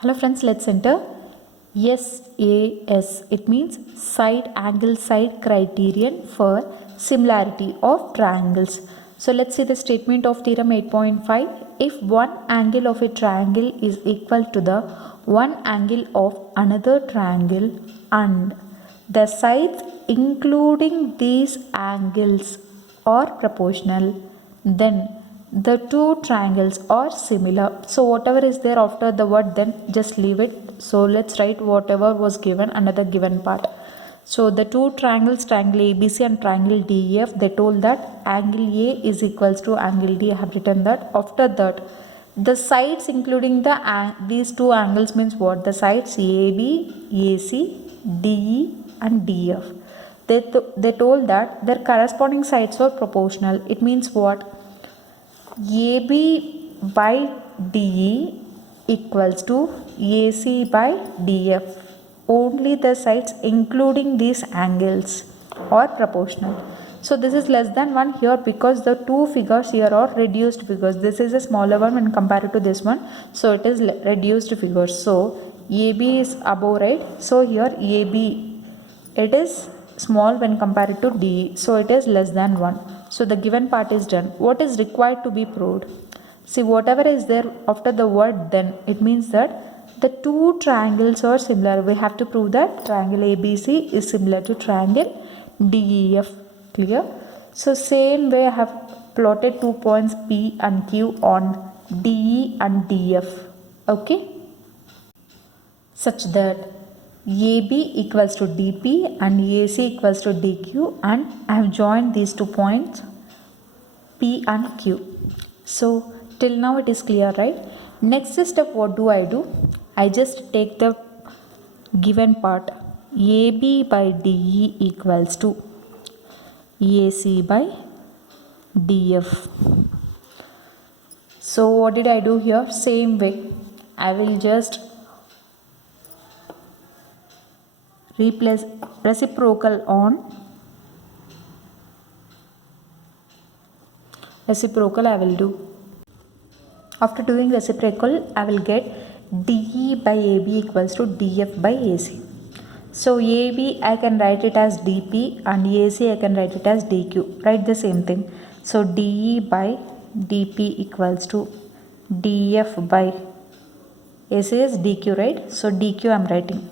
Hello friends, let's enter SAS. It means side angle side criterion for similarity of triangles. So let's see the statement of theorem 8.5. If one angle of a triangle is equal to the one angle of another triangle and the sides including these angles are proportional, then the two triangles are similar. So whatever is there after the word, then just leave it. So let's write whatever was given under the given part. So the two triangles, triangle ABC and triangle DEF, they told that angle A is equals to angle D. I have written that. After that, the sides including these two angles means what? The sides AB, AC, DE and DF. They told that their corresponding sides are proportional. It means what? AB by DE equals to AC by DF. Only the sides including these angles are proportional. So this is less than 1 here because the two figures here are reduced figures. This is a smaller one when compared to this one. So it is reduced figures. So AB is above, right? So here AB, it is small when compared to DE. So it is less than 1. So the given part is done. What is required to be proved? See, whatever is there after the word then, it means that the two triangles are similar. We have to prove that triangle ABC is similar to triangle DEF. Clear? So same way I have plotted 2 points P and Q on DE and DF. Okay? Such that AB equals to DP and AC equals to DQ, and I have joined these 2 points P and Q. So till now it is clear, right? Next step, what do? I just take the given part AB by DE equals to AC by DF. So what did I do here? Same way, I will just replace reciprocal on reciprocal. I will do. After doing reciprocal, I will get DE by AB equals to DF by AC. So AB I can write it as DP and AC I can write it as DQ. Write the same thing. So DE by DP equals to DF by AC is DQ, right? So DQ I am writing.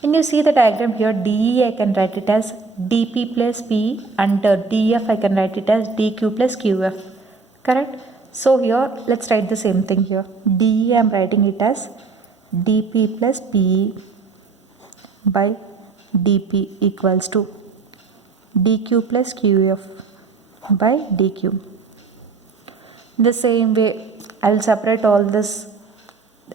When you see the diagram here, DE I can write it as DP plus P and DF I can write it as DQ plus QF. Correct? So here let's write the same thing here. DE I am writing it as DP plus PE by DP equals to DQ plus QF by DQ. The same way I will separate all this.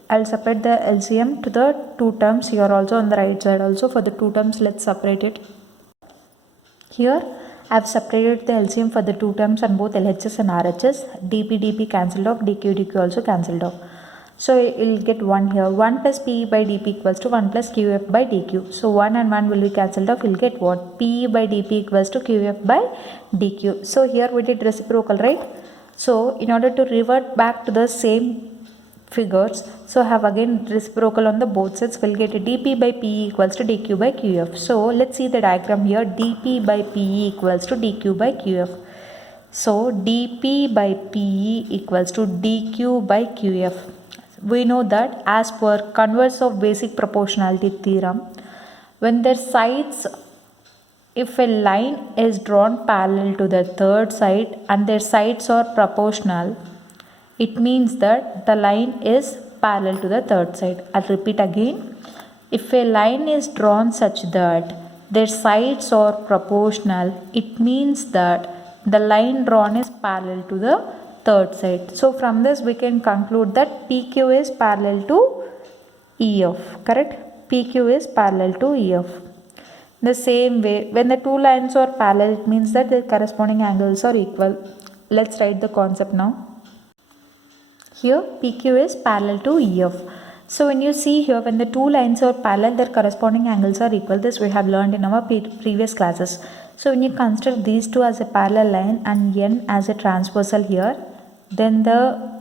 I'll separate the LCM to the two terms here also on the right side also. For the two terms, let's separate it. Here I have separated the LCM for the two terms on both LHS and RHS. DP cancelled off, DQ also cancelled off. So you'll get 1 here. 1 plus PE by DP equals to 1 plus QF by DQ. So 1 and 1 will be cancelled off. You'll get what? PE by DP equals to QF by DQ. So here we did reciprocal, right? So in order to revert back to the same figures, so have again reciprocal on the both sides, will get dP by PE equals to dQ by QF. So let's see the diagram here. dP by PE equals to dQ by QF. So dP by PE equals to dQ by QF. We know that as per converse of basic proportionality theorem, when their sides, if a line is drawn parallel to the third side and their sides are proportional, it means that the line is parallel to the third side. I'll repeat again. If a line is drawn such that their sides are proportional, it means that the line drawn is parallel to the third side. So from this we can conclude that PQ is parallel to EF. Correct? PQ is parallel to EF. The same way, when the two lines are parallel, it means that the corresponding angles are equal. Let's write the concept now. Here PQ is parallel to EF. So when you see here, when the two lines are parallel, their corresponding angles are equal. This we have learned in our previous classes. So when you consider these two as a parallel line and N as a transversal here, then the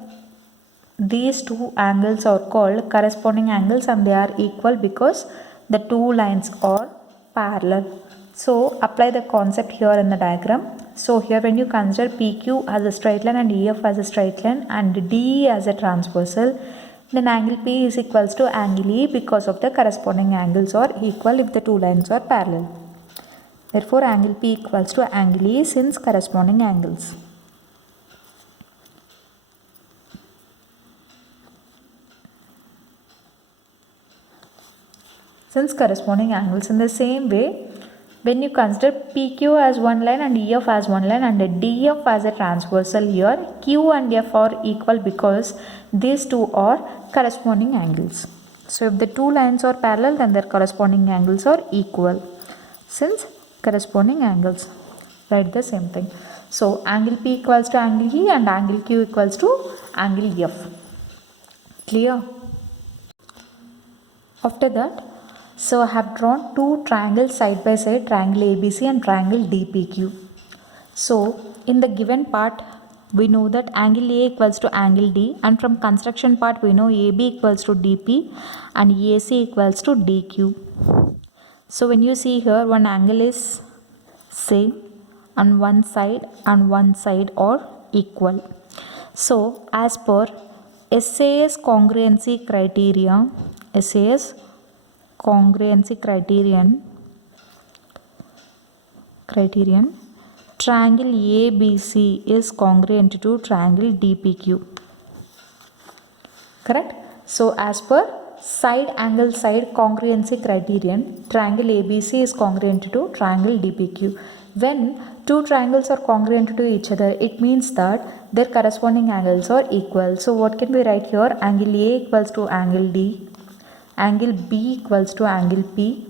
these two angles are called corresponding angles and they are equal because the two lines are parallel. So apply the concept here in the diagram. So here when you consider PQ as a straight line and EF as a straight line and D as a transversal, then angle P is equals to angle E because of the corresponding angles are equal if the two lines are parallel. Therefore angle P equals to angle E since corresponding angles. Since corresponding angles, in the same way, when you consider PQ as one line and EF as one line and DF as a transversal here, Q and F are equal because these two are corresponding angles. So if the two lines are parallel, then their corresponding angles are equal. Since corresponding angles, write the same thing. So angle P equals to angle E and angle Q equals to angle F. Clear? After that, so I have drawn two triangles side by side, triangle ABC and triangle DPQ. So in the given part, we know that angle A equals to angle D, and from construction part we know AB equals to DP and AC equals to DQ. So when you see here, one angle is same and one side are equal. So as per SAS congruency criteria, SAS congruency criterion, triangle ABC is congruent to triangle DPQ. Correct? So as per side angle side congruency criterion, triangle ABC is congruent to triangle DPQ. When two triangles are congruent to each other, it means that their corresponding angles are equal. So what can we write here? Angle A equals to angle D, angle B equals to angle P,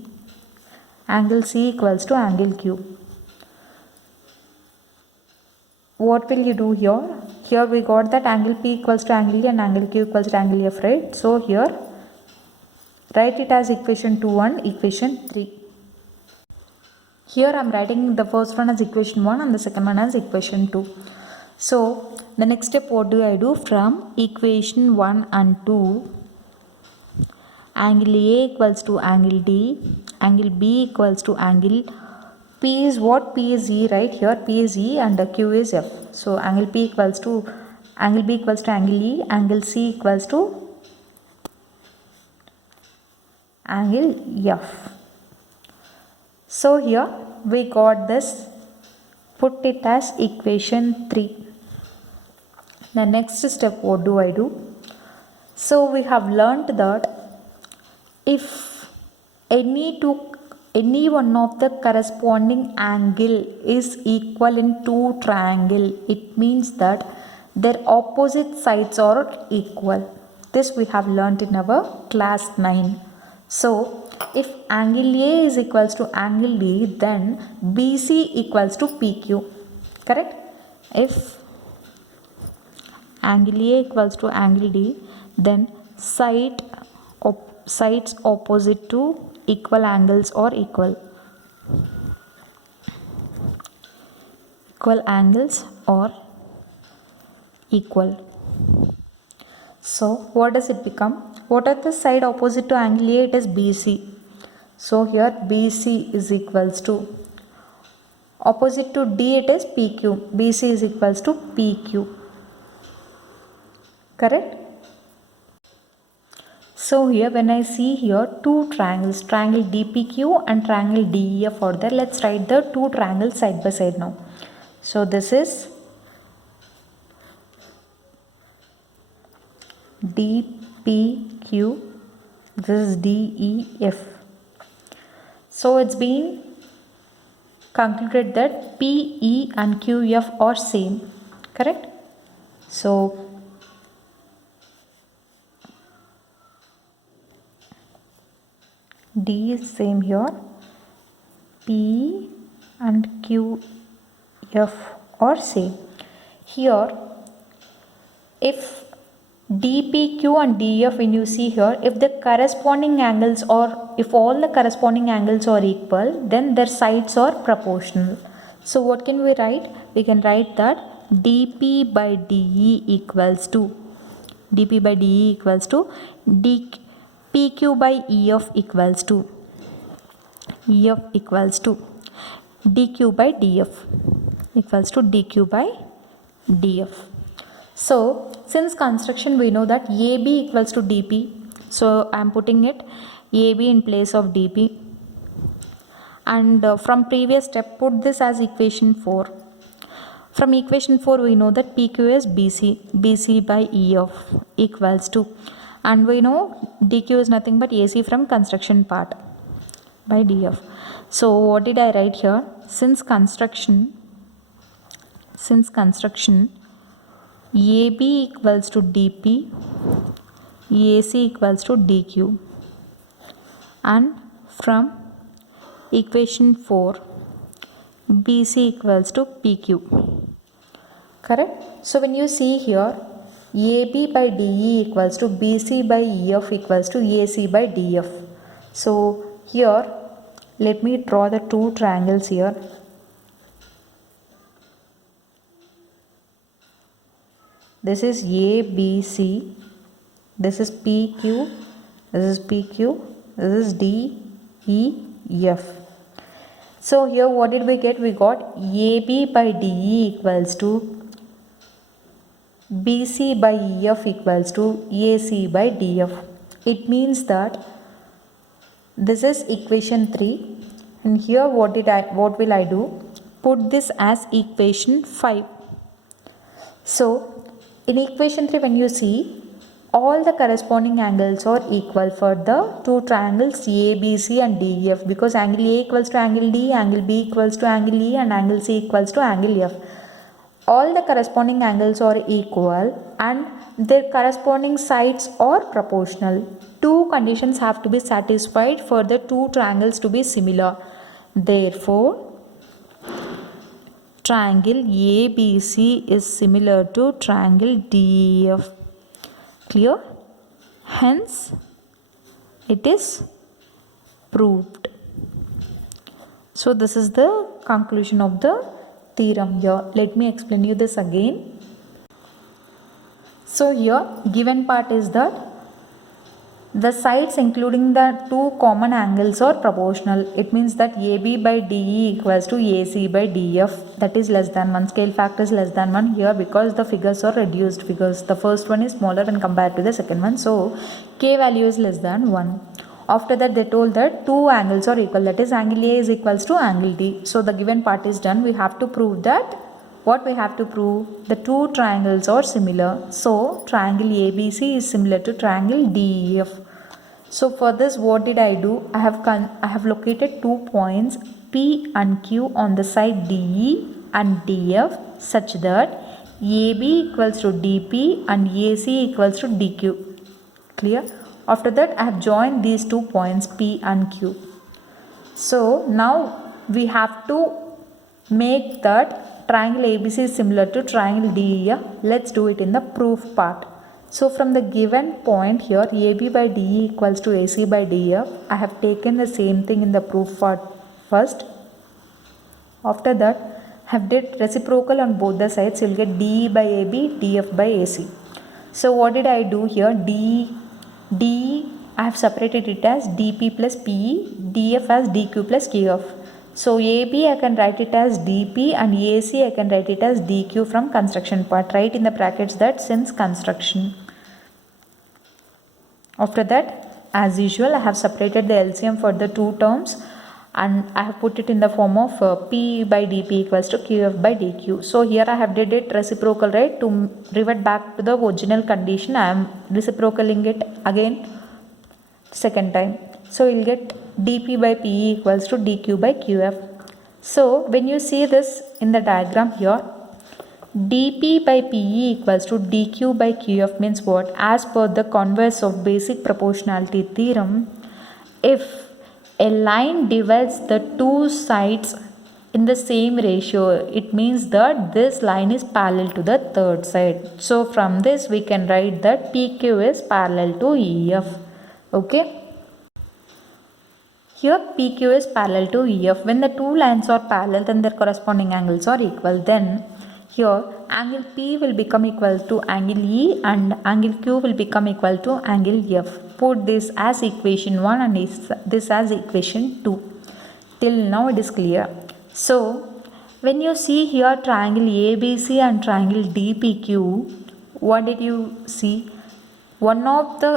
angle C equals to angle Q. What will you do here? Here we got that angle P equals to angle E and angle Q equals to angle F, right? So here write it as equation 2 and equation 3. Here I am writing the first one as equation 1 and the second one as equation 2. So the next step, what do I do? From equation 1 and 2, angle A equals to angle D, angle B equals to angle P is what? P is E, right? Here P is E and Q is F. So angle P equals to angle B equals to angle E, angle C equals to angle F. So here we got this, put it as equation 3. The next step, what do I do? So we have learnt that if any one of the corresponding angle is equal in two triangle, it means that their opposite sides are equal. This we have learnt in our class 9. So if angle A is equals to angle D, then BC equals to PQ. Correct? If angle A equals to angle D, then sides opposite to equal angles or equal angles or equal. So what does it become? What are the side opposite to angle A? It is BC. So here BC is equals to, opposite to D it is PQ. BC is equals to PQ. Correct? So here when I see here two triangles, triangle DPQ and triangle DEF are there. Let's write the two triangles side by side now. So this is DPQ, this is DEF. So it's been concluded that PE and QF are same. Correct? So D is same here, P and QF are same. Here if DPQ and DF, when you see here, if the corresponding angles or if all the corresponding angles are equal, then their sides are proportional. So what can we write? We can write that DP by DE equals to dP by dE equals to PQ by EF equals to dQ by dF equals to dQ by dF. So since construction we know that AB equals to dP, so I am putting it AB in place of dP, and from previous step put this as equation 4. From equation 4 we know that PQ is BC by EF equals to, and we know DQ is nothing but AC from construction part by DF. So what did I write here? Since construction AB equals to dP, AC equals to dQ, and from equation 4 BC equals to PQ. Correct? So when you see here, AB by DE equals to BC by EF equals to AC by DF. So here let me draw the two triangles here. This is ABC, this is PQ, this is PQ, this is DEF. So here what did we get? We got AB by DE equals to BC by EF equals to AC by DF. It means that this is equation 3, and here what will I do? Put this as equation 5. So in equation 3 when you see, all the corresponding angles are equal for the two triangles ABC and DEF, because angle A equals to angle D, angle B equals to angle E, and angle C equals to angle F. All the corresponding angles are equal and their corresponding sides are proportional. Two conditions have to be satisfied for the two triangles to be similar. Therefore, triangle ABC is similar to triangle DEF. Clear? Hence, it is proved. So this is the conclusion of the theorem here. Let me explain you this again. So here given part is that the sides including the two common angles are proportional. It means that AB by DE equals to AC by DF, that is less than 1. Scale factor is less than 1 here because the figures are reduced figures. The first one is smaller when compared to the second one. So K value is less than 1. After that they told that two angles are equal, that is angle A is equals to angle D. So the given part is done. We have to prove that, what we have to prove? The two triangles are similar. So triangle ABC is similar to triangle DEF. So for this what did I do? I have located 2 points P and Q on the side DE and DF such that AB equals to DP and AC equals to DQ. Clear? After that I have joined these 2 points P and Q. So now we have to make that triangle ABC is similar to triangle DEF. Let's do it in the proof part. So from the given point here, AB by DE equals to AC by DF, I have taken the same thing in the proof part first. After that, I have did reciprocal on both the sides. You will get DE by AB, DF by AC. So what did I do here? DE, I have separated it as DP plus PE, DF as DQ plus QF. So AB I can write it as DP and AC I can write it as DQ from construction part. Write in the brackets that since construction. After that, as usual, I have separated the LCM for the two terms and I have put it in the form of P by dP equals to QF by dQ. So here I have did it reciprocal, right? To revert back to the original condition, I am reciprocaling it again second time. So you will get dP by PE equals to dQ by QF. So when you see this in the diagram here, dP by PE equals to dQ by QF means what? As per the converse of basic proportionality theorem, if a line divides the two sides in the same ratio, it means that this line is parallel to the third side. So from this we can write that PQ is parallel to EF. Okay. Here PQ is parallel to EF. When the two lines are parallel, then their corresponding angles are equal. Then here angle P will become equal to angle E and angle Q will become equal to angle F. Put this as equation 1 and this as equation 2. Till now it is clear. So when you see here triangle ABC and triangle DPQ, what did you see? One of the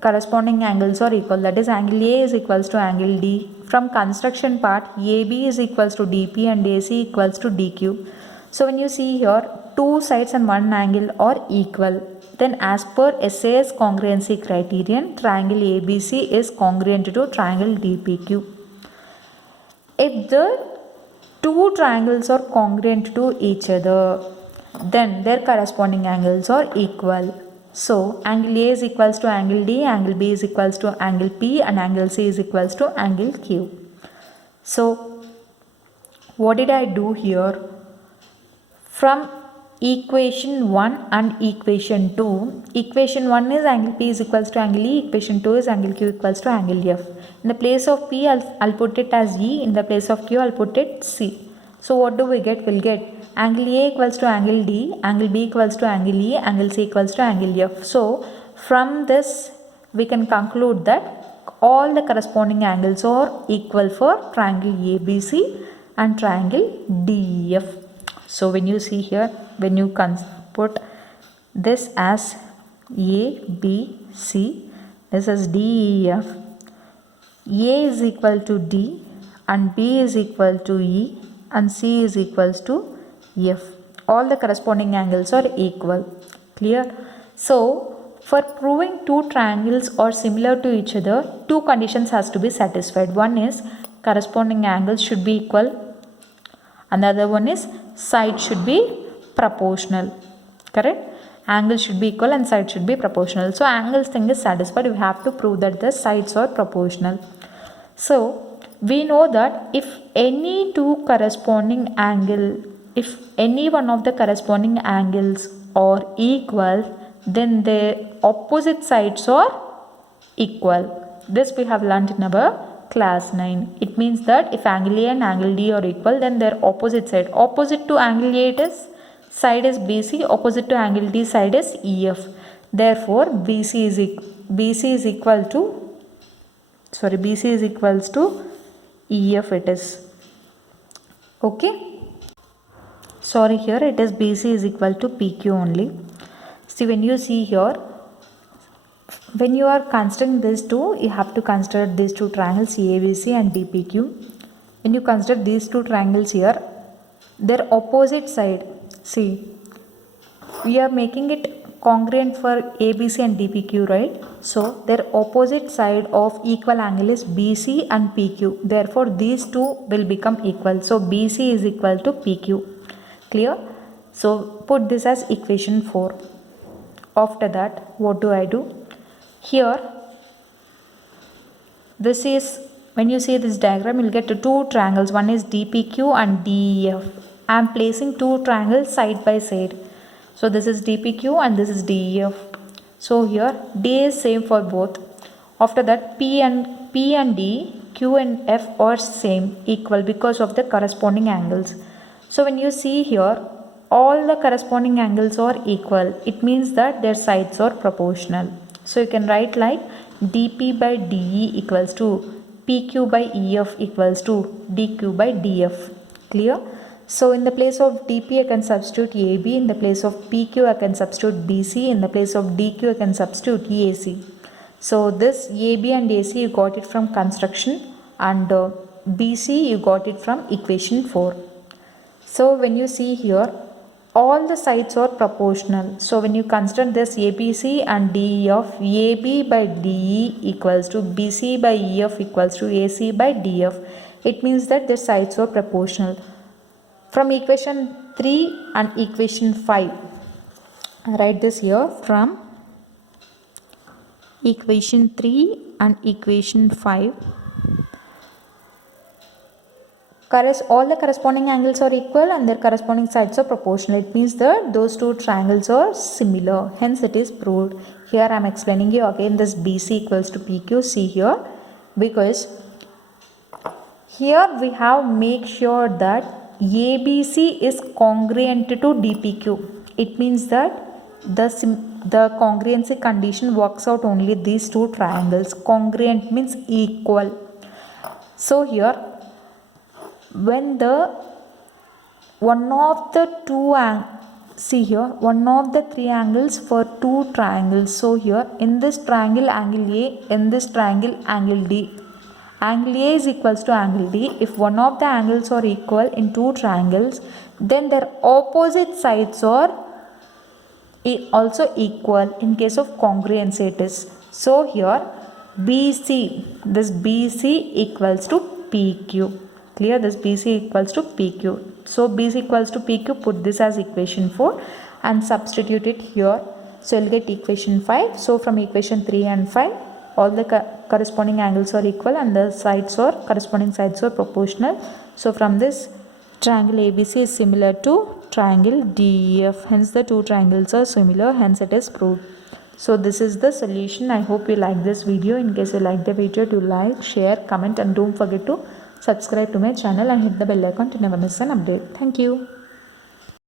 corresponding angles are equal, that is angle A is equals to angle D. From construction part, AB is equals to DP and AC equals to DQ. So when you see here, two sides and one angle are equal. Then as per SAS congruency criterion, triangle ABC is congruent to triangle DPQ. If the two triangles are congruent to each other, then their corresponding angles are equal. So angle A is equals to angle D, angle B is equals to angle P and angle C is equals to angle Q. So what did I do here? From equation 1 and equation 2, equation 1 is angle P is equals to angle E, equation 2 is angle Q equals to angle F. In the place of P, I'll put it as E, in the place of Q, I'll put it C. So what do we get? We'll get angle A equals to angle D, angle B equals to angle E, angle C equals to angle F. So from this we can conclude that all the corresponding angles are equal for triangle ABC and triangle DEF. So when you see here, when you put this as A, B, C, this is D, E, F, A is equal to D and B is equal to E and C is equals to F. All the corresponding angles are equal. Clear? So for proving two triangles are similar to each other, two conditions has to be satisfied. One is corresponding angles should be equal. Another one is side should be proportional. Correct? Angles should be equal and side should be proportional. So angles thing is satisfied. We have to prove that the sides are proportional. So we know that if any two corresponding angle, if any one of the corresponding angles are equal, then their opposite sides are equal. This we have learnt in our class 9. It means that if angle A and angle D are equal, then their opposite side. Opposite to angle A it is side is BC, opposite to angle D side is EF. Therefore BC is equal to EF it is. Okay. Sorry, here it is BC is equal to PQ only. See, when you see here, when you are considering these two, you have to consider these two triangles ABC and DPQ. When you consider these two triangles here, their opposite side, see, we are making it congruent for ABC and DPQ, right? So their opposite side of equal angle is BC and PQ. Therefore these two will become equal. So BC is equal to PQ. Clear? So put this as equation 4. After that, what do I do? Here, this is, when you see this diagram, you'll get two triangles. One is DPQ and DEF. I am placing two triangles side by side. So this is DPQ and this is DEF. So here D is same for both. After that P and D, Q and F are same, equal because of the corresponding angles. So when you see here, all the corresponding angles are equal. It means that their sides are proportional. So you can write like dP by dE equals to PQ by EF equals to DQ by DF. Clear? So in the place of dP I can substitute AB, in the place of PQ I can substitute BC, in the place of DQ I can substitute AC. So this AB and AC you got it from construction and BC you got it from equation 4. So when you see here, all the sides are proportional. So when you consider this ABC and DEF, AB by DE equals to BC by EF equals to AC by DF. It means that the sides are proportional. From equation 3 and equation 5, I write this here from equation 3 and equation 5. All the corresponding angles are equal and their corresponding sides are proportional. It means that those two triangles are similar. Hence it is proved. Here I am explaining you again this BC equals to PQ. See here, because here we have make sure that ABC is congruent to DPQ. It means that the congruency condition works out only these two triangles. Congruent means equal. So here, when the one of the one of the three angles for two triangles. So here in this triangle angle A, in this triangle angle D. Angle A is equals to angle D. If one of the angles are equal in two triangles, then their opposite sides are also equal in case of congruency it is. So here BC, this BC equals to PQ. Clear? This BC equals to PQ. So BC equals to PQ, put this as equation 4 and substitute it here. So you'll get equation 5. So from equation 3 and 5, all the corresponding angles are equal and the corresponding sides are proportional. So from this, triangle ABC is similar to triangle DEF. Hence the two triangles are similar. Hence it is proved. So this is the solution. I hope you like this video. In case you like the video, do like, share, comment and don't forget to subscribe to my channel and hit the bell icon to never miss an update. Thank you.